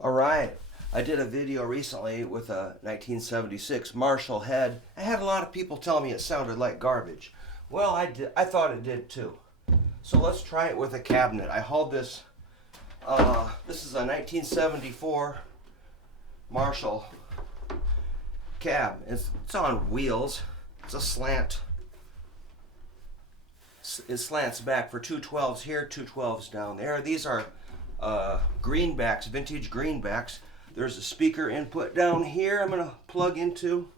All right. I did a video recently with a 1976 Marshall head. I had a lot of people tell me it sounded like garbage. Well, I thought it did too. So let's try it with a cabinet. I hauled this. This is a 1974 Marshall cab. It's on wheels. It's a slant. It slants back for 212s here, 212s down there. These are greenbacks, vintage greenbacks. There's a speaker input down here I'm going to plug into.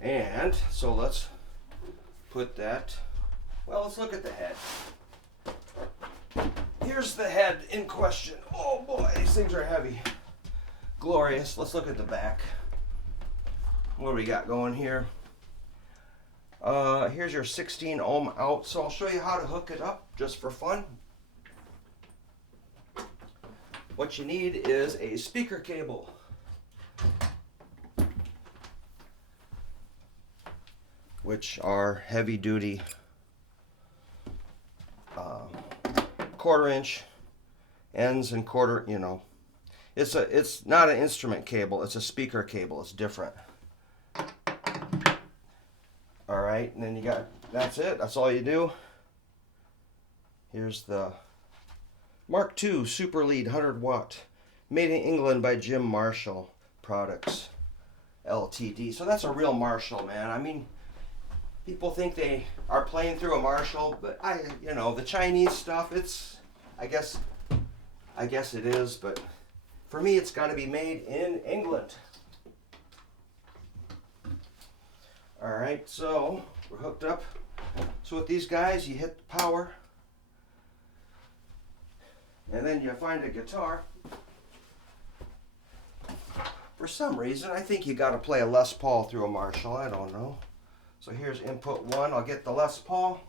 And so let's put that, well, let's look at the head. Here's the head in question. Oh boy, these things are heavy. Glorious. Let's look at the back. What do we got going here? Here's your 16 ohm out. So I'll show you how to hook it up just for fun. What you need is a speaker cable. Which are heavy duty 1/4 inch ends and quarter, you know. It's not an instrument cable, it's a speaker cable. It's different. Alright, and then you got, that's it, that's all you do. Here's the Mark II Super Lead 100 watt, made in England by Jim Marshall Products Ltd. So that's a real Marshall, man. I mean, people think they are playing through a Marshall, but you know, the Chinese stuff, it's, I guess it is, but for me, it's got to be made in England. All right, so we're hooked up. So with these guys, you hit the power, and then you find a guitar. For some reason, I think you got to play a Les Paul through a Marshall. I don't know. So here's input 1. I'll get the Les Paul.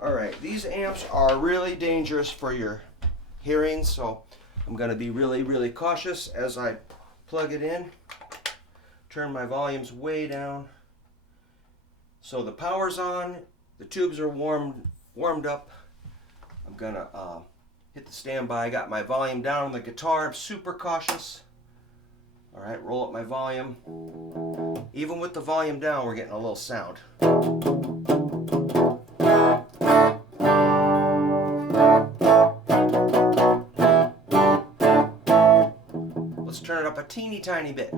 Alright, these amps are really dangerous for your hearing, so I'm going to be really, really cautious as I plug it in. Turn my volumes way down. So the power's on, the tubes are warmed up. I'm going to hit the standby. I got my volume down on the guitar. I'm super cautious. Alright, roll up my volume. Even with the volume down, we're getting a little sound. Let's turn it up a teeny tiny bit.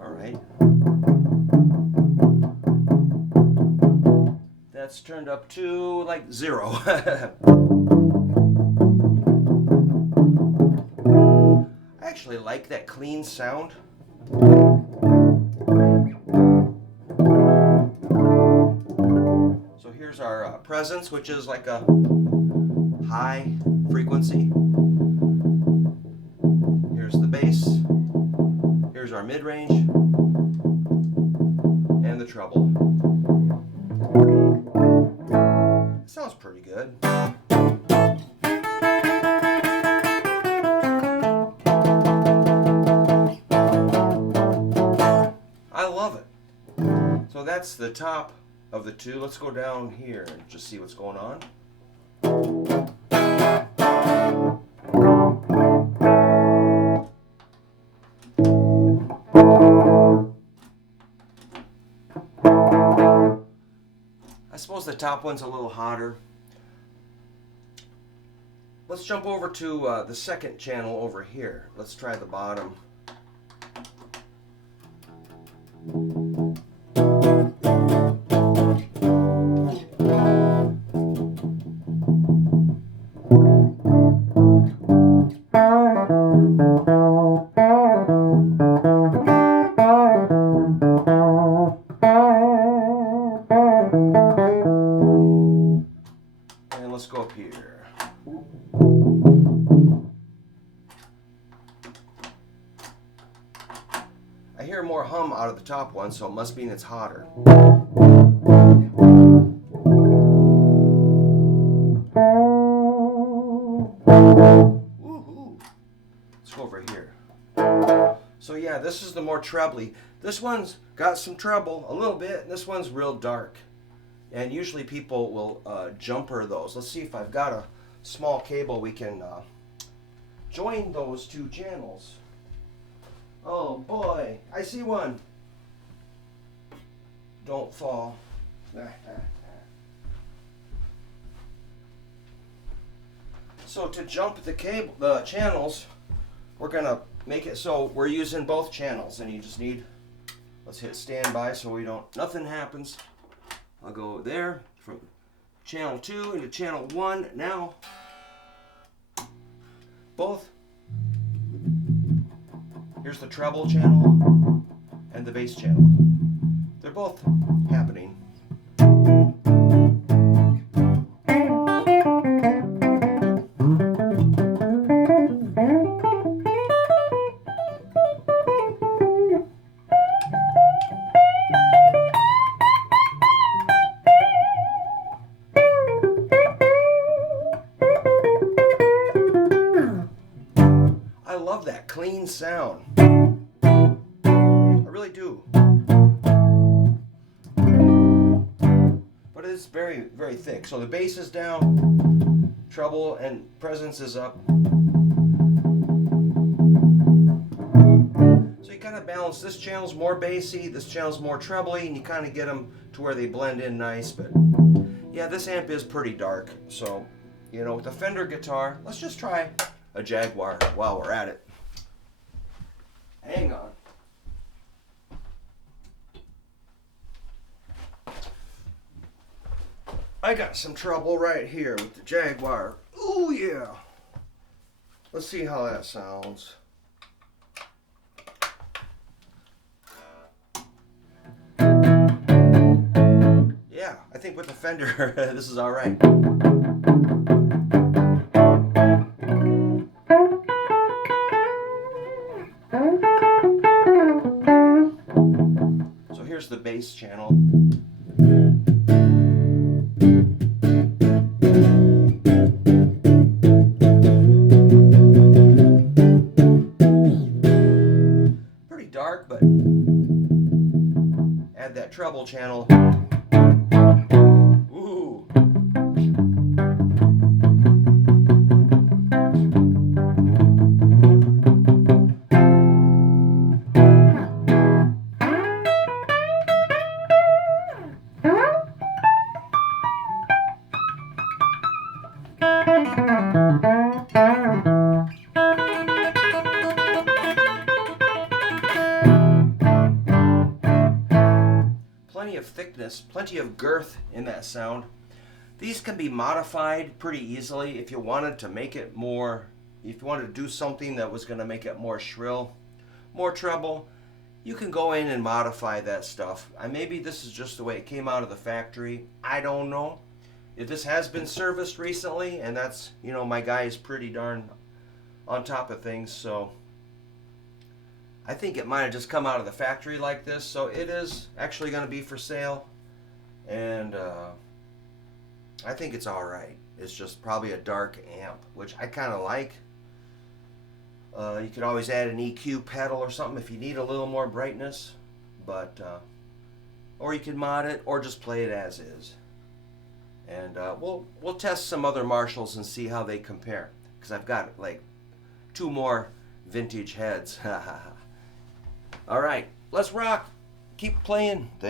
Alright. That's turned up to like 0. I actually like that clean sound. So here's our presence, which is like a high frequency. Here's the bass. Here's our mid-range. And the treble. Sounds pretty good. I love it. So that's the top of the two. Let's go down here and just see what's going on. I suppose the top one's a little hotter. Let's jump over to the second channel over here. Let's try the bottom. And let's go up here. I hear more hum out of the top one, so it must mean it's hotter. Woohoo! Let's go over here. So yeah, this is the more trebly. This one's got some treble, a little bit, and this one's real dark. And usually people will jumper those. Let's see if I've got a small cable we can join those two channels. Oh boy, I see one. Don't fall. So to jump the channels, we're gonna make it so we're using both channels, and you just need, let's hit standby so nothing happens. I'll go there from channel 2 into channel 1 now. Both. Here's the treble channel and the bass channel. They're both happening. I love that clean sound. I really do. But it's very, very thick. So the bass is down, treble and presence is up. So you kind of balance. This channel's more bassy, this channel's more trebly, and you kind of get them to where they blend in nice. But yeah, this amp is pretty dark. So, you know, with the Fender guitar, let's just try a Jaguar while we're at it. Hang on. I got some trouble right here with the Jaguar. Ooh yeah. Let's see how that sounds. Yeah, I think with the Fender this is all right. So here's the bass channel. Pretty dark, but add that treble channel. Ooh. Plenty of thickness, plenty of girth in that sound. These can be modified pretty easily if you wanted to make it more, if you wanted to do something that was going to make it more shrill, more treble. You can go in and modify that stuff. Maybe this is just the way it came out of the factory. I don't know. If this has been serviced recently, and that's, you know, my guy is pretty darn on top of things, so I think it might have just come out of the factory like this. So it is actually going to be for sale, and I think it's alright. It's just probably a dark amp, which I kind of like. You could always add an EQ pedal or something if you need a little more brightness, but or you can mod it or just play it as is. And we'll test some other Marshalls and see how they compare, because I've got like 2 more vintage heads. All right, let's rock. Keep playing.